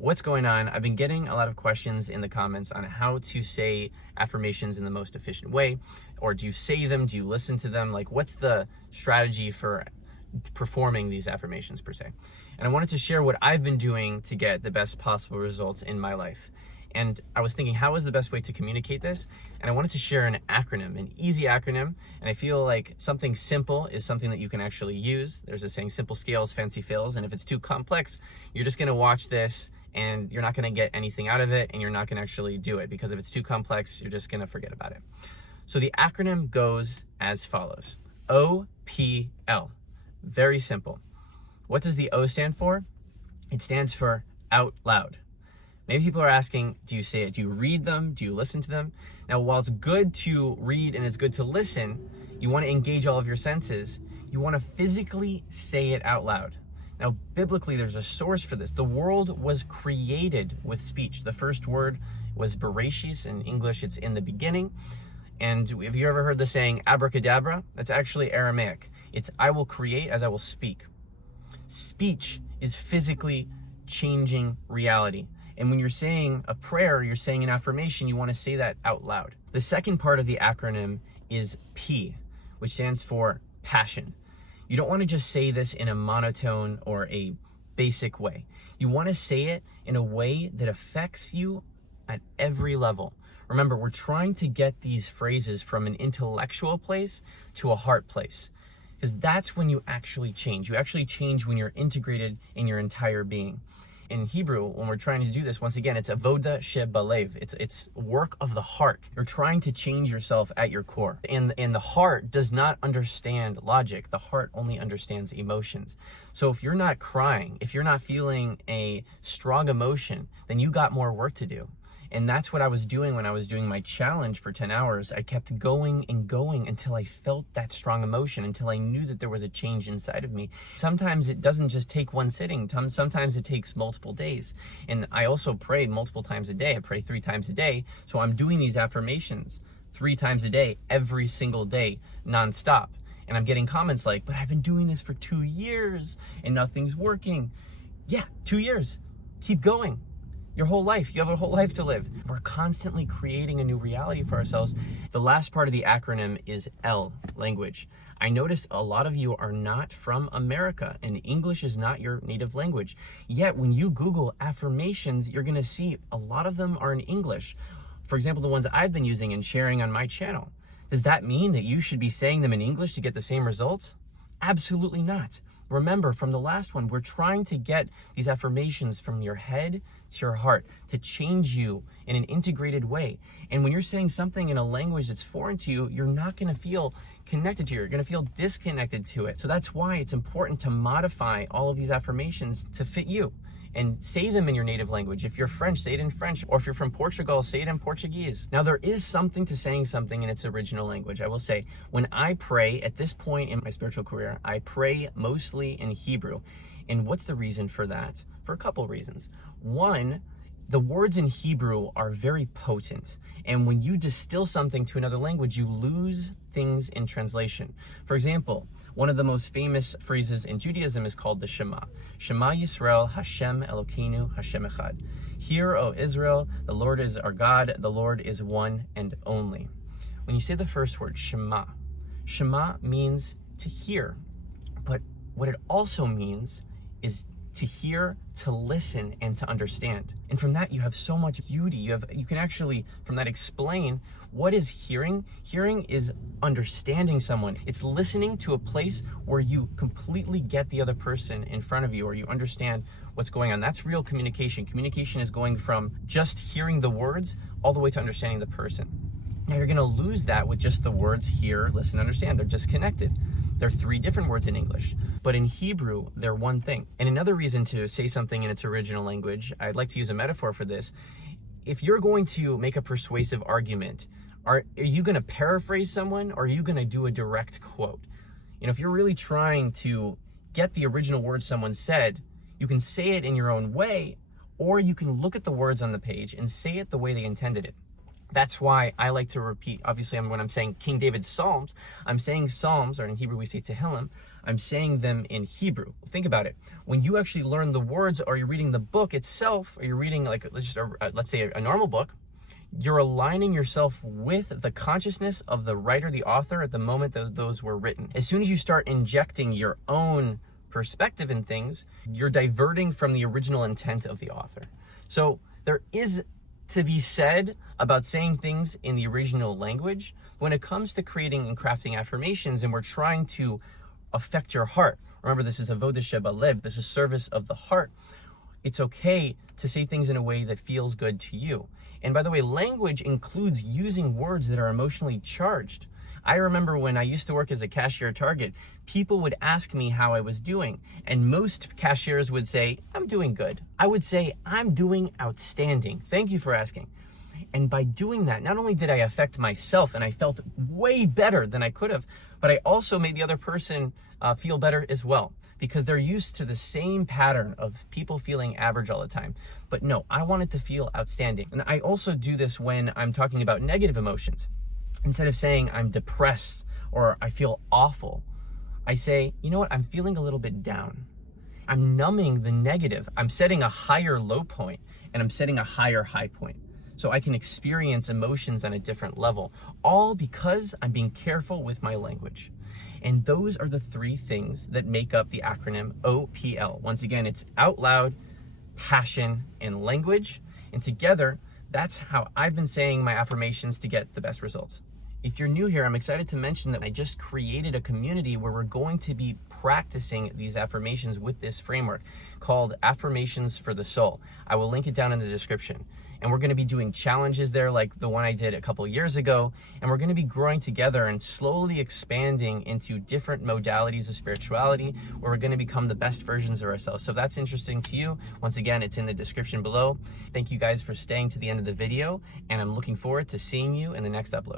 What's going on? I've been getting a lot of questions in the comments on how to say affirmations in the most efficient way. Or do you say them? Do you listen to them? Like, what's the strategy for performing these affirmations per se? And I wanted to share what I've been doing to get the best possible results in my life. And I was thinking, how is the best way to communicate this? And I wanted to share an acronym, an easy acronym. And I feel like something simple is something that you can actually use. There's a saying, simple scales, fancy fills. And if it's too complex, you're just gonna watch this and you're not gonna get anything out of it, and you're not gonna actually do it, because if it's too complex, you're just gonna forget about it. So the acronym goes as follows: OPL. Very simple. What does the O stand for? It stands for out loud. Maybe people are asking, do you say it? Do you read them? Do you listen to them? Now, while it's good to read and it's good to listen, you want to engage all of your senses. You want to physically say it out loud. Now, biblically, there's a source for this. The world was created with speech. The first word was Bereshis. In English, it's in the beginning. And have you ever heard the saying abracadabra? That's actually Aramaic. It's I will create as I will speak. Speech is physically changing reality. And when you're saying a prayer, you're saying an affirmation, you want to say that out loud. The second part of the acronym is P, which stands for passion. You don't want to just say this in a monotone or a basic way. You want to say it in a way that affects you at every level. Remember, we're trying to get these phrases from an intellectual place to a heart place, because that's when you actually change. You actually change when you're integrated in your entire being. In Hebrew, when we're trying to do this, once again, it's avoda shebalev. It's work of the heart. You're trying to change yourself at your core. And the heart does not understand logic. The heart only understands emotions. So if you're not crying, if you're not feeling a strong emotion, then you got more work to do. And that's what I was doing when I was doing my challenge for 10 hours. I kept going and going until I felt that strong emotion, until I knew that there was a change inside of me. Sometimes it doesn't just take one sitting. Sometimes it takes multiple days. And I also pray multiple times a day. I pray 3 times a day. So I'm doing these affirmations 3 times a day, every single day, nonstop. And I'm getting comments like, but I've been doing this for 2 years and nothing's working. Yeah, 2 years. Keep going. Your whole life. You have a whole life to live. We're constantly creating a new reality for ourselves. The last part of the acronym is L, language. I noticed a lot of you are not from America, and English is not your native language. Yet when you Google affirmations, you're gonna see a lot of them are in English. For example, the ones I've been using and sharing on my channel. Does that mean that you should be saying them in English to get the same results? Absolutely not. Remember, from the last one, we're trying to get these affirmations from your head to your heart to change you in an integrated way. And when you're saying something in a language that's foreign to you, you're not going to feel connected to it. You're going to feel disconnected to it. So that's why it's important to modify all of these affirmations to fit you and say them in your native language. If you're French, say it in French. Or if you're from Portugal, say it in Portuguese. Now, there is something to saying something in its original language. I will say, when I pray at this point in my spiritual career, I pray mostly in Hebrew. And what's the reason for that? For a couple reasons. One, the words in Hebrew are very potent. And when you distill something to another language, you lose things in translation. For example, one of the most famous phrases in Judaism is called the Shema. Shema Yisrael, Hashem Elokeinu, Hashem Echad. Hear, O Israel, the Lord is our God, the Lord is one and only. When you say the first word, Shema, Shema means to hear. But what it also means is to hear, to listen, and to understand. And from that, you have so much beauty. You can actually, from that, explain what is hearing. Hearing is understanding someone. It's listening to a place where you completely get the other person in front of you, or you understand what's going on. That's real communication. Communication is going from just hearing the words all the way to understanding the person. Now, you're gonna lose that with just the words hear, listen, understand. They're disconnected. They're 3 different words in English, but in Hebrew, they're one thing. And another reason to say something in its original language, I'd like to use a metaphor for this. If you're going to make a persuasive argument, are you gonna paraphrase someone, or are you gonna do a direct quote? You know, if you're really trying to get the original words someone said, you can say it in your own way, or you can look at the words on the page and say it the way they intended it. That's why I like to repeat, obviously when I'm saying King David's Psalms, I'm saying Psalms, or in Hebrew we say Tehillim, I'm saying them in Hebrew. Think about it. When you actually learn the words, or you're reading the book itself, or you're reading like, let's say a normal book, you're aligning yourself with the consciousness of the writer, the author, at the moment that those were written. As soon as you start injecting your own perspective in things, you're diverting from the original intent of the author. So there is to be said about saying things in the original language when it comes to creating and crafting affirmations, and we're trying to affect your heart. Remember, this is avodah shebalev, this is service of the heart. It's okay to say things in a way that feels good to you. And by the way, language includes using words that are emotionally charged. I remember when I used to work as a cashier at Target, people would ask me how I was doing, and most cashiers would say, I'm doing good. I would say, I'm doing outstanding. Thank you for asking. And by doing that, not only did I affect myself and I felt way better than I could have, but I also made the other person feel better as well, because they're used to the same pattern of people feeling average all the time. But no, I wanted to feel outstanding. And I also do this when I'm talking about negative emotions. Instead of saying I'm depressed or I feel awful, I say, you know what, I'm feeling a little bit down. I'm numbing the negative. I'm setting a higher low point and I'm setting a higher high point, so I can experience emotions on a different level, all because I'm being careful with my language. And those are the three things that make up the acronym OPL. Once again, it's out loud, passion, and language. And together, that's how I've been saying my affirmations to get the best results. If you're new here, I'm excited to mention that I just created a community where we're going to be practicing these affirmations with this framework called Affirmations for the Soul. I will link it down in the description. And we're going to be doing challenges there like the one I did a couple years ago. And we're going to be growing together and slowly expanding into different modalities of spirituality where we're going to become the best versions of ourselves. So if that's interesting to you, once again, it's in the description below. Thank you guys for staying to the end of the video, and I'm looking forward to seeing you in the next upload.